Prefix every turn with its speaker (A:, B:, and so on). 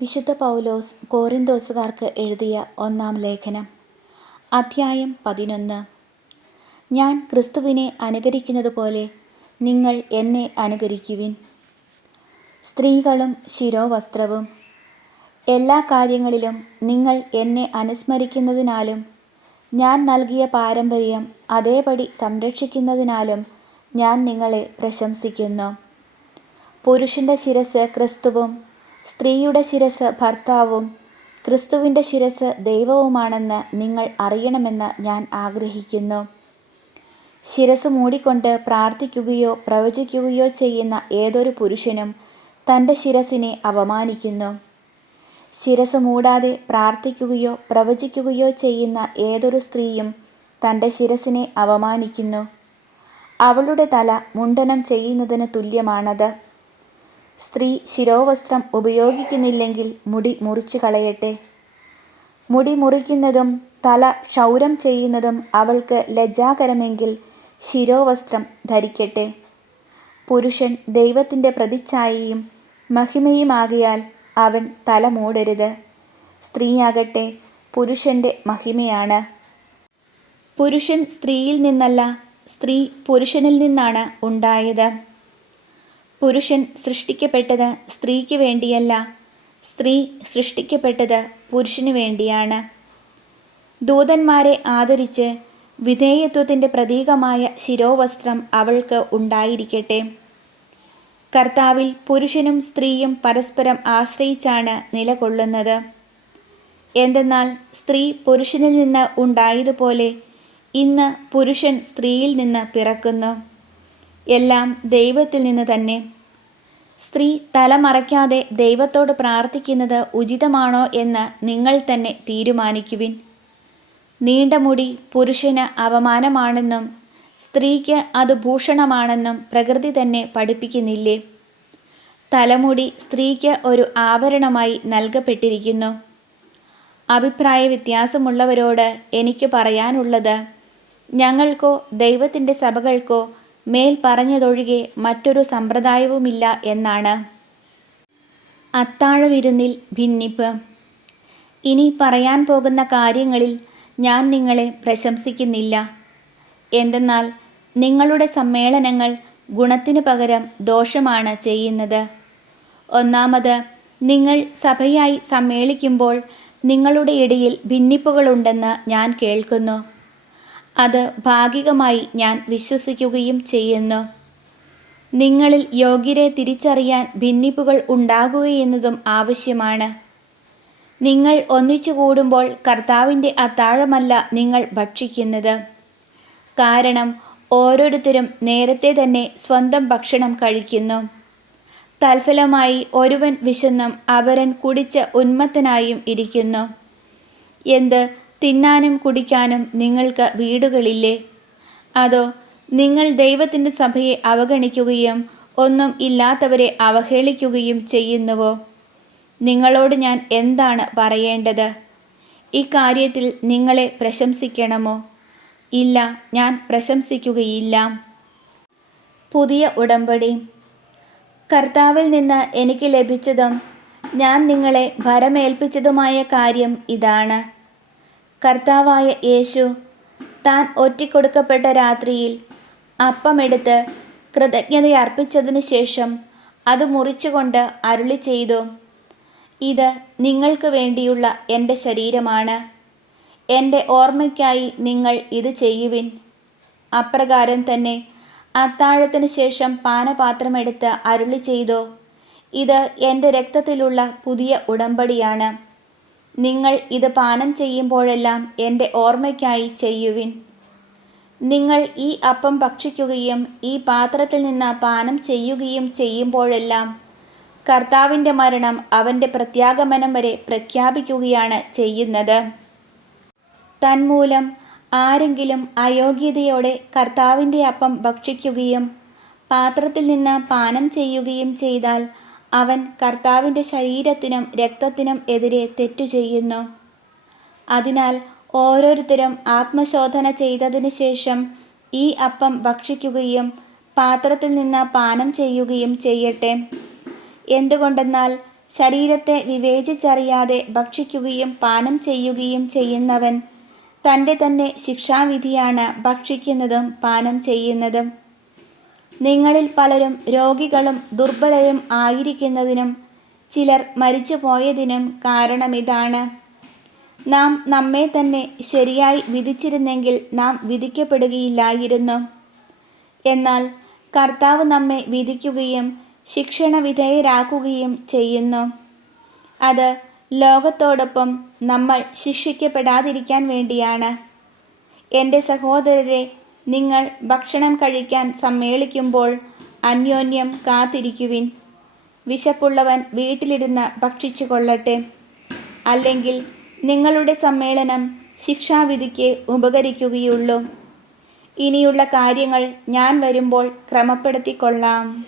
A: വിശുദ്ധ പൗലോസ് കോറിന്തോസുകാർക്ക് എഴുതിയ ഒന്നാം ലേഖനം. അധ്യായം പതിനൊന്ന്. ഞാൻ ക്രിസ്തുവിനെ അനുകരിക്കുന്നതുപോലെ നിങ്ങൾ എന്നെ അനുകരിക്കുവിൻ. സ്ത്രീകളും ശിരോവസ്ത്രവും. എല്ലാ കാര്യങ്ങളിലും നിങ്ങൾ എന്നെ അനുസ്മരിക്കുന്നതിനാലും ഞാൻ നൽകിയ പാരമ്പര്യം അതേപടി സംരക്ഷിക്കുന്നതിനാലും ഞാൻ നിങ്ങളെ പ്രശംസിക്കുന്നു. പുരുഷന്റെ ശിരസ് ക്രിസ്തുവും സ്ത്രീയുടെ ശിരസ് ഭർത്താവും ക്രിസ്തുവിന്റെ ശിരസ് ദൈവവുമാണെന്ന് നിങ്ങൾ അറിയണമെന്ന് ഞാൻ ആഗ്രഹിക്കുന്നു. ശിരസ് മൂടിക്കൊണ്ട് പ്രാർത്ഥിക്കുകയോ പ്രവചിക്കുകയോ ചെയ്യുന്ന ഏതൊരു പുരുഷനും തന്റെ ശിരസിനെ അവമാനിക്കുന്നു ശിരസ് മൂടാതെ പ്രാർത്ഥിക്കുകയോ പ്രവചിക്കുകയോ ചെയ്യുന്ന ഏതൊരു സ്ത്രീയും തന്റെ ശിരസിനെ അവമാനിക്കുന്നു അവളുടെ തല മുണ്ടനം ചെയ്യുന്നതിന് തുല്യമാണത്. സ്ത്രീ ശിരോവസ്ത്രം ഉപയോഗിക്കുന്നില്ലെങ്കിൽ മുടി മുറിച്ചു കളയട്ടെ. മുടി മുറിക്കുന്നതും തല ക്ഷൗരം ചെയ്യുന്നതും അവൾക്ക് ലജ്ജാകരമെങ്കിൽ ശിരോവസ്ത്രം ധരിക്കട്ടെ. പുരുഷൻ ദൈവത്തിന്റെ പ്രതിച്ഛായയും മഹിമയുമാകിയാൽ അവൻ തല മൂടരുത്. സ്ത്രീയാകട്ടെ പുരുഷന്റെ മഹിമയാണ്. പുരുഷൻ സ്ത്രീയിൽ നിന്നല്ല സ്ത്രീ പുരുഷനിൽ നിന്നാണ് ഉണ്ടായത്. പുരുഷൻ സൃഷ്ടിക്കപ്പെട്ടത് സ്ത്രീക്ക് വേണ്ടിയല്ല സ്ത്രീ സൃഷ്ടിക്കപ്പെട്ടത് പുരുഷനു വേണ്ടിയാണ്. ദൂതന്മാരെ ആദരിച്ച് വിധേയത്വത്തിന്റെ പ്രതീകമായ ശിരോവസ്ത്രം അവൾക്ക് ഉണ്ടായിരിക്കട്ടെ. കർത്താവിൽ പുരുഷനും സ്ത്രീയും പരസ്പരം ആശ്രയിച്ചാണ് നിലകൊള്ളുന്നത്. എന്തെന്നാൽ സ്ത്രീ പുരുഷനിൽ നിന്ന് ഉണ്ടായതുപോലെ ഇന്ന് പുരുഷൻ സ്ത്രീയിൽ നിന്ന് പിറക്കുന്നു. എല്ലാം ദൈവത്തിൽ നിന്ന് തന്നെ. സ്ത്രീ തലമറയ്ക്കാതെ ദൈവത്തോട് പ്രാർത്ഥിക്കുന്നത് ഉചിതമാണോ എന്ന് നിങ്ങൾ തന്നെ തീരുമാനിക്കുവിൻ. നീണ്ട മുടി പുരുഷന് അവമാനമാണെന്നും സ്ത്രീക്ക് അത് ഭൂഷണമാണെന്നും പ്രകൃതി തന്നെ പഠിപ്പിക്കുന്നില്ലേ? തലമുടി സ്ത്രീക്ക് ഒരു ആവരണമായി നൽകപ്പെട്ടിരിക്കുന്നു. അഭിപ്രായ വ്യത്യാസമുള്ളവരോട് എനിക്ക് പറയാനുള്ളത് ഞങ്ങൾക്കോ ദൈവത്തിന്റെ സഭകൾക്കോ മേൽ പറഞ്ഞതൊഴികെ മറ്റൊരു സമ്പ്രദായവുമില്ല എന്നാണ്. അത്താഴവിരുന്നിൽ ഭിന്നിപ്പ്. ഇനി പറയാൻ പോകുന്ന കാര്യങ്ങളിൽ ഞാൻ നിങ്ങളെ പ്രശംസിക്കുന്നില്ല. എന്തെന്നാൽ നിങ്ങളുടെ സമ്മേളനങ്ങൾ ഗുണത്തിന് പകരം ദോഷമാണ് ചെയ്യുന്നത്. ഒന്നാമത് നിങ്ങൾ സഭയായി സമ്മേളിക്കുമ്പോൾ നിങ്ങളുടെ ഇടയിൽ ഭിന്നിപ്പുകളുണ്ടെന്ന് ഞാൻ കേൾക്കുന്നു. അത് ഭാഗികമായി ഞാൻ വിശ്വസിക്കുകയും ചെയ്യുന്നു. നിങ്ങളിൽ യോഗ്യരെ തിരിച്ചറിയാൻ ഭിന്നിപ്പുകൾ ഉണ്ടാകുകയെന്നതും ആവശ്യമാണ്. നിങ്ങൾ ഒന്നിച്ചു കൂടുമ്പോൾ കർത്താവിന്റെ അത്താഴമല്ല നിങ്ങൾ ഭക്ഷിക്കുന്നത്. കാരണം ഓരോരുത്തരും നേരത്തെ തന്നെ സ്വന്തം ഭക്ഷണം കഴിക്കുന്നു. തൽഫലമായി ഒരുവൻ വിശന്നും അവരൻ കുടിച്ച ഉന്മത്തനായും ഇരിക്കുന്നു. എന്ത് തിന്നാനും കുടിക്കാനും നിങ്ങൾക്ക് വീടുകളില്ലേ? അതോ നിങ്ങൾ ദൈവത്തിന്റെ സഭയെ അവഗണിക്കുകയും ഒന്നും ഇല്ലാത്തവരെ അവഹേളിക്കുകയും ചെയ്യുന്നുവോ? നിങ്ങളോട് ഞാൻ എന്താണ് പറയേണ്ടത്? ഇക്കാര്യത്തിൽ നിങ്ങളെ പ്രശംസിക്കണമോ? ഇല്ല ഞാൻ പ്രശംസിക്കുകയില്ല. പുതിയ ഉടമ്പടി. കർത്താവിൽ നിന്ന് എനിക്ക് ലഭിച്ചതും ഞാൻ നിങ്ങളെ ഭരമേൽപ്പിച്ചതുമായ കാര്യം ഇതാണ്. കർത്താവായ യേശു താൻ ഒറ്റിക്കൊടുക്കപ്പെട്ട രാത്രിയിൽ അപ്പമെടുത്ത് കൃതജ്ഞതയർപ്പിച്ചതിന് ശേഷം അത് മുറിച്ചുകൊണ്ട് അരുളി ചെയ്തു ഇത് നിങ്ങൾക്ക് വേണ്ടിയുള്ള എന്റെ ശരീരമാണ്. എന്റെ ഓർമ്മയ്ക്കായി നിങ്ങൾ ഇത് ചെയ്യുവിൻ. അപ്രകാരം തന്നെ അത്താഴത്തിന് ശേഷം പാനപാത്രമെടുത്ത് അരുളി ചെയ്തു ഇത് എന്റെ രക്തത്തിലുള്ള പുതിയ ഉടമ്പടിയാണ്. നിങ്ങൾ ഇത് പാനം ചെയ്യുമ്പോഴെല്ലാം എന്റെ ഓർമ്മയ്ക്കായി ചെയ്യുവിൻ. നിങ്ങൾ ഈ അപ്പം ഭക്ഷിക്കുകയും ഈ പാത്രത്തിൽ നിന്ന് പാനം ചെയ്യുകയും ചെയ്യുമ്പോഴെല്ലാം കർത്താവിന്റെ മരണം അവന്റെ പ്രത്യാഗമനം വരെ പ്രഖ്യാപിക്കുകയാണ് ചെയ്യുന്നത്. തന്മൂലം ആരെങ്കിലും അയോഗ്യതയോടെ കർത്താവിന്റെ അപ്പം ഭക്ഷിക്കുകയും പാത്രത്തിൽ നിന്ന് പാനം ചെയ്യുകയും ചെയ്താൽ അവൻ കർത്താവിന്റെ ശരീരത്തിനും രക്തത്തിനും എതിരെ തെറ്റു ചെയ്യുന്നു. അതിനാൽ ഓരോരുത്തരും ആത്മശോധന ചെയ്തതിന് ശേഷം ഈ അപ്പം ഭക്ഷിക്കുകയും പാത്രത്തിൽ നിന്ന് പാനം ചെയ്യുകയും ചെയ്യട്ടെ. എന്തുകൊണ്ടെന്നാൽ ശരീരത്തെ വിവേചിച്ചറിയാതെ ഭക്ഷിക്കുകയും പാനം ചെയ്യുകയും ചെയ്യുന്നവൻ തന്റെ തന്നെ ശിക്ഷാവിധിയാണ് ഭക്ഷിക്കുന്നതും പാനം ചെയ്യുന്നതും. നിങ്ങളിൽ പലരും രോഗികളും ദുർബലരും ആയിരിക്കുന്നതിനും ചിലർ മരിച്ചു പോയതിനും കാരണമിതാണ്. നാം നമ്മെ തന്നെ ശരിയായി വിധിച്ചിരുന്നെങ്കിൽ നാം വിധിക്കപ്പെടുകയില്ലായിരുന്നു. എന്നാൽ കർത്താവ് നമ്മെ വിധിക്കുകയും ശിക്ഷണ വിധേയരാക്കുകയും ചെയ്യുന്നു. അത് ലോകത്തോടൊപ്പം നമ്മൾ ശിക്ഷിക്കപ്പെടാതിരിക്കാൻ വേണ്ടിയാണ്. എന്റെ സഹോദരരെ നിങ്ങൾ ഭക്ഷണം കഴിക്കാൻ സമ്മേളിക്കുമ്പോൾ അന്യോന്യം കാത്തിരിക്കുവിൻ. വിശപ്പുള്ളവൻ വീട്ടിലിരുന്ന് ഭക്ഷിച്ചു കൊള്ളട്ടെ. അല്ലെങ്കിൽ നിങ്ങളുടെ സമ്മേളനം ശിക്ഷാവിധിക്ക് ഉപകരിക്കുകയുള്ളൂ. ഇനിയുള്ള കാര്യങ്ങൾ ഞാൻ വരുമ്പോൾ ക്രമപ്പെടുത്തിക്കൊള്ളാം.